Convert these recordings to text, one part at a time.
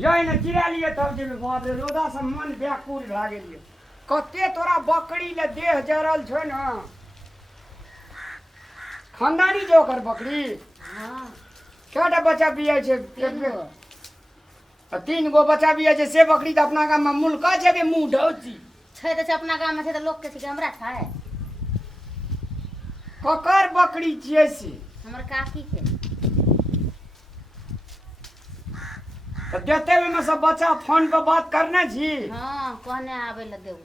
यही ने गिरा लिए तब जे बाप रे रोदा से मन व्याकुल भ गेलिए कते तोरा बकरी ले देह जरल छ न खानदानी जो कर बकरी हां केटा बच्चा बिया छे तीन गो बच्चा बिया छे से बकरी त अपना गाम में मुल्का छे के मुंह ढौची छै त अपना गाम में छै त लोग के छै हमरा खाए ककर बकरी छिए से हमर काकी के तो देते में सब बच्चा फोन पर बात करना जी हां कहने आवे ल देऊ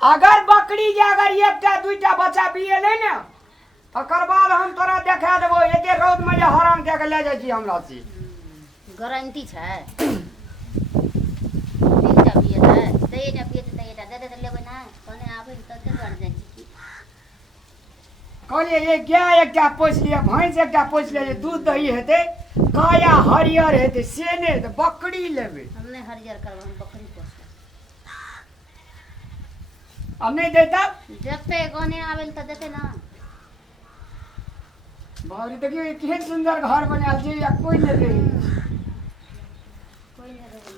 अगर बकरी जे अगर एकटा दुईटा बच्चा बिएले न तकर बाद हम तोरा देखा देबो एते रौद में जे हराम के ले जाय छी हमरा से गारंटी छै तीनटा बिए है तेटा बिए त तेटा दे दे लेबै ना कहने आवे त के कर जाय छी कहलिए ये गाय एकटा पोस लिया भैंस एकटा पोस लिया दूध दही हेते काया हरियर हेते से ने त बकरी लेबे हमने हरियर करब हम बकरी पोस अब नहीं देता जते कहने आवे त देते ना बाबरी देखियो ये केहन सुंदर घर बनाल छै या कोई नहीं रही कोई नहीं रहे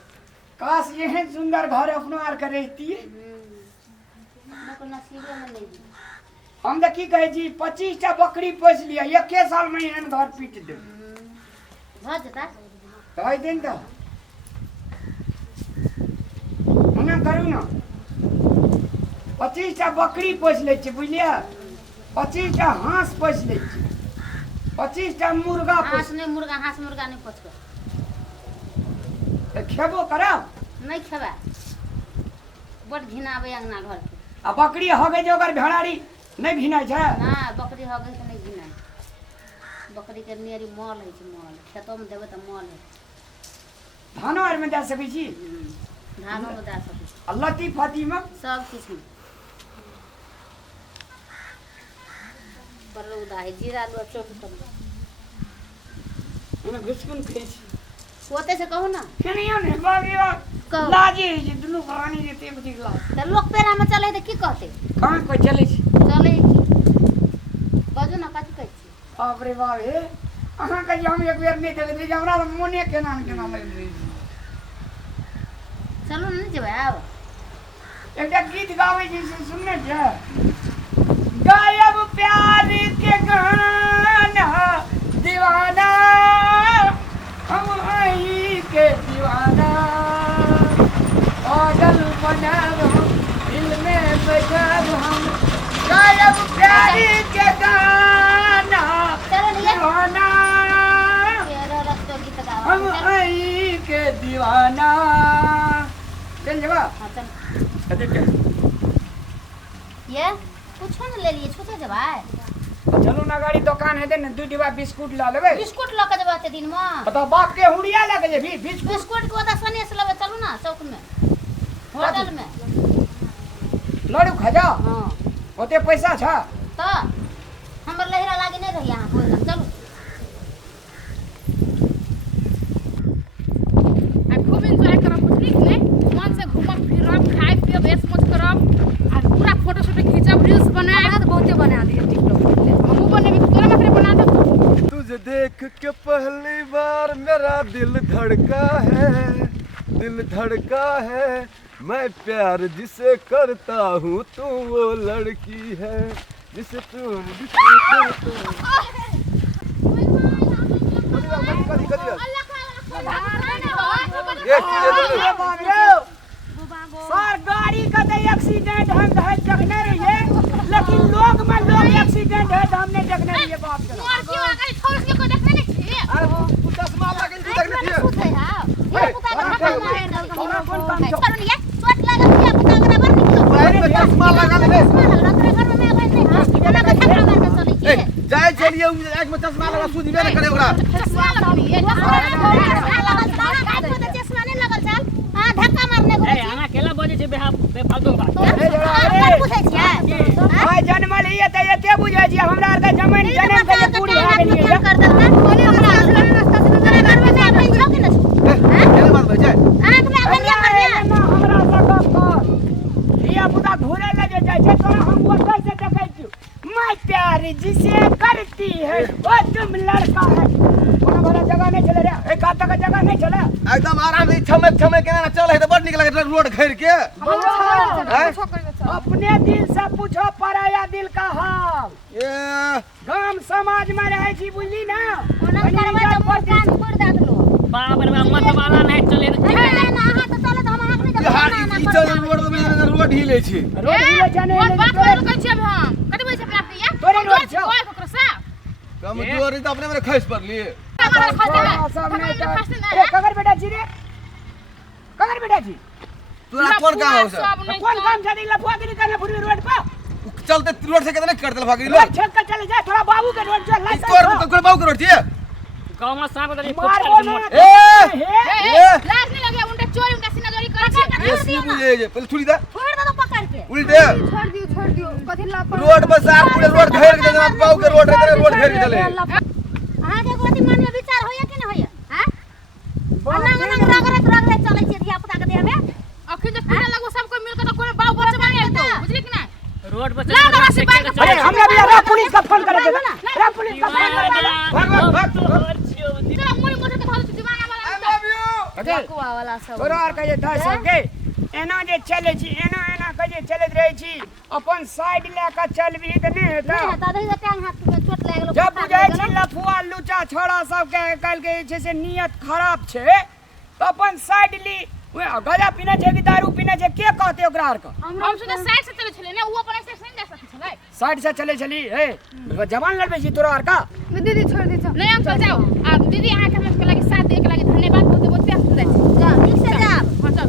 काश एहन सुंदर घर अपनो आर के रहती ना को नसीबे में नहीं हम तो की कहे जी 25 टा बकरी पोस लिया एके साल में एहन घर पीट दे भ जता कह दिन तो मना करू ना 25 टा बकरी पोस ले छी बुझलिए 25 टा हांस पोस ले छी 25 टा मुर्गा हांस पोस नहीं मुर्गा हांस मुर्गा नहीं पोसबे तो खेबो करा नहीं खेबा बड़ घिनावे अंगना घर के आ बकरी हगे जो अगर भेड़ारी नहीं भिनाय छै ना बकरी हो गई तो नहीं घिना बकरी के नियरी मॉल है छै मॉल खेतों में देबे त मॉल है धानो आर में दे सकै छी धानो में दे सकै अल्लाह ती फातिमा सब किस्म बरौदा है जीरा लो चोट कर एने घुसकुन खाइ छी ओते से कहू ना केनियो ने बाबी कहू। लाजी जे दुनु प्राणी जे ते बुझि गेला त लोक पेरा में चले त की कहते कहां कोई चलै छी चले बाजू ना कथि कहै छी बाप रे बाप हे अहाँ के हम एक बेर नहीं देखै छी हमरा त मोने केना केना लगि रही चलू ना जेबै आब एकटा गीत गाबै छी से सुनने छै गायब प्यार के गाना दीवाना हम आई के दीवाना पागल बनाब हम दिल में बजाब हम गायब प्यार के गाना चलो नहीं दीवाना तेरा रस्तो गीत हम गावा आई के दीवाना चल जवा हां चल कते ये कुछ न ले लिए छूटे जबै चलो ना गाड़ी दुकान है न 2 डिब्बा बिस्कुट ला लेबे बिस्कुट ल के जबै ते दिन में बता बाप के हुड़िया लगे जे भी बिस्कुट बिस्कुट को त सने से लेबे चलू ना चौक में होटल में लड़ू खजा हां होते पैसा छ त हमर लहरा लागे नहीं रही यहां कोई चलू आ खूब एंजॉय करब पिकनिक में मन से घूमब फिरब खाए पियब ऐश मौज करब आ पूरा फोटो शोटो खींचब रील्स बनाएब तो बहुते बना दिए टिकटॉक पे हमहू बनेबी तोरा मकरे बना दे तुझे देख के पहली बार मेरा दिल धड़का है मैं प्यार जिसे करता हूँ तू वो लड़की है जिसे तू सर गाड़ी का तो एक्सीडेंट हम देखने रहिए लेकिन लोग में लोग एक्सीडेंट है तो हमने देखने रहिए बाप के और क्यों आ गई छोड़ के को देखने नहीं छी चश्मा लगा के देखने नहीं दिए पूछे हां ये पुता का कौन काम चलो नहीं चोट लगा दिया पुता का बर निकलो चश्मा लगा ले लकड़े घर में आवाज नहीं खाना का झगड़ा में चली की जाए चलिए एक में चश्मा लगा सूदी में करे ओकरा चश्मा लगली है चश्मा नहीं लगल चल हां धक्का मारने को आना केला बजे छै बेफालतू बात पूछे छियै भाई जन्म लिए त एते बुझै छी हमरा आर के जमीन जन्म के पूरी भए गेलिए कर देलका कोनी ओकरा रास्ता से घर में अपन छौ कि न केना बात भाई जाए आंख में अपन ये कर हमरा से गप कर दिया पुता घूरे ले जे जाय छै तोरा हम ओतै से देखै छी मैं प्यार जिसे करती है वो तुम लड़का है कोनो बड़ा जगह नहीं चले रे एक आधा का जगह नहीं चले एकदम आराम से छमे छमे के ना चल है तो बड़ निक लगे रोड घेर के अपने दिल से पूछो पराया दिल का हाल ये गांव समाज में रहे छी बुझली ना ओना करबै त मोर कान फोड़ दै दलो बाप रे मत वाला नहीं चले ना हां त चले त हम हाक नहीं बिहार की चल रोड हिले छी रोड हिले जाने कोन बात करू कहै छी हम कते बजे से प्राप्त या तोरे रोड छौ कोई ककरो सा कम जोरी तो अपने मेरे खैस पर लिए हमारा खाते सब में नहीं फंस अरे ना कगर बेटा जी रे कगर बेटा जी तोरा कौन काम है सर कौन काम छदी लफुआगिरी करना पूरी रोड पर चलते रोड से कितने कर दल भागी लो रोड छेक के चले जा थोड़ा बाबू के रोड से तोर कोई बाबू के रोड थी गांव में सांप दली मार फुटकार बोल से ना ए लाज नहीं लगे उनके चोरी उनका सीनाजोरी करे ये सी बुझे जे पहले छुरी दे फोड़ दे तो पकड़ के उल्टे छोड़ दियो कथि लापर रोड पर साफ पूरे रोड घेर के देना पाऊ के रोड रे रोड घेर के चले अहाँ के गोती मन में विचार होया कि नहीं होया हां अन्ना रगड़त चले छी धिया पुता के देह में अखिन जब पीने लगो सब कोई मिलकर तो कोई बाऊ बच्चा बने तो बुझली कि ना रोड पर ला दवा से बाइक अरे हमरा भी रा पुलिस का फोन करे देना रा पुलिस का फोन करे देना भाग चलो मुड़ी मुड़ी के धोल दीवाना वाला डाकुआ वाला सब तोरा आर कहे दस के एना जे चले छी एना एना कहे चलत रहे छी अपन साइड लेके चलबी त नहीं हेता नहीं हता दे टांग हाथ में चोट लाग गेलो जब बुझाय छी लफुआ लुचा छोड़ा सब के कल के छै से नियत खराब छै त अपन साइड ली वे गजा पीना छै कि दारू पीना छै के कहते ओकरा आर का हम सुने साइड से चले छले ना वो अपन ऐसे नहीं जा सकते छले साइड से चले चली ए जवान लड़बे छी तोरा आर का दीदी छोड़ दी नहीं हम चल जाओ आप दीदी यहाँ के के लगे साथ दे के लगे धन्यवाद बहुत बहुत प्यार से जा ठीक से जा हां चल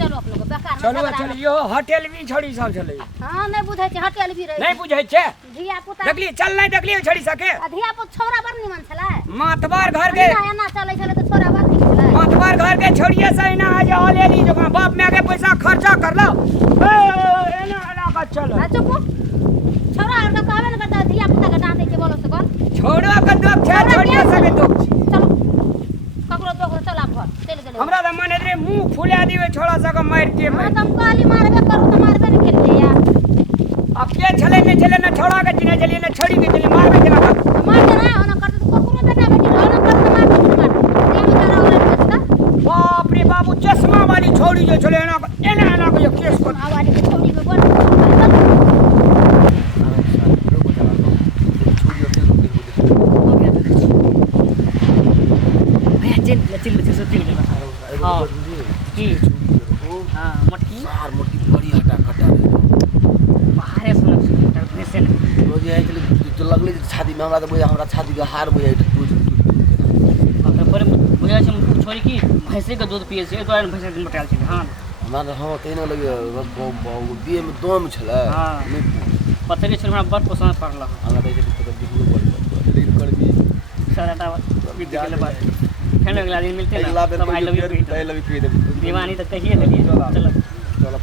चलो आप लोग बेकार चलो चलियो होटल भी छोड़ी सब चले हां नहीं बुझै छै हटेल भी रहे नहीं बुझै छै धिया पुता देखली चल नहीं देखली छोड़ी सके धिया पुता छोरा बड़ निमन छला मातबार घर के एना चले छले तो छोरा बड़ निक छला मातबार घर के छोड़िए सही ना आज हले ली जो बाप में आगे पैसा खर्चा कर लो एना एना का चलो आ चुप छोरा और का कहबे न करता धिया पुता के डांटे के बोलो से बोल छोड़ो का दो खेल छोड़िए सके दो चलो ककरो तो चला घर चल गेले हमरा त मन रे मुंह फुला दिवे छोड़ा सके मार के हां तुम काली मारबे करू तो मारबे न के यार अब के छले ने छले ना छोड़ा के जिने चलिए ना छोड़ी के चले मारबे केना का मार दे ना ओना करते तो कोकुरो बेटा बेटी ओना करते मार ये बेचारा वाला बेटा बाप रे बाबू चश्मा वाली छोड़ी जो चले ना एना एना को केस को आवाज के छोड़ी के बोल चिल से चिल के हां की हां मटकी सार मोटी बड़ी हटा कटा बाहर सुन भैसे ना रोज आई तो लगले शादी में हमरा तो बोया हमरा शादी के हार बोया टूट पर बुझा छै छोरी की भैंसे के दूध पिए छै तो भैंसे दिन बटाल छै हां हमरा हां तेने लगे दिए में दम छले हां पत्थर के छोरी हमरा बड़ पसंद पड़ला हमरा कहै छै तो बिल्कुल पड़ रील कर भी सारा विद्यालय बात फिर अगला दिन मिलते अगला हैं तब आई लव यू दीवानी दीवानी तो कहिए चलो चलो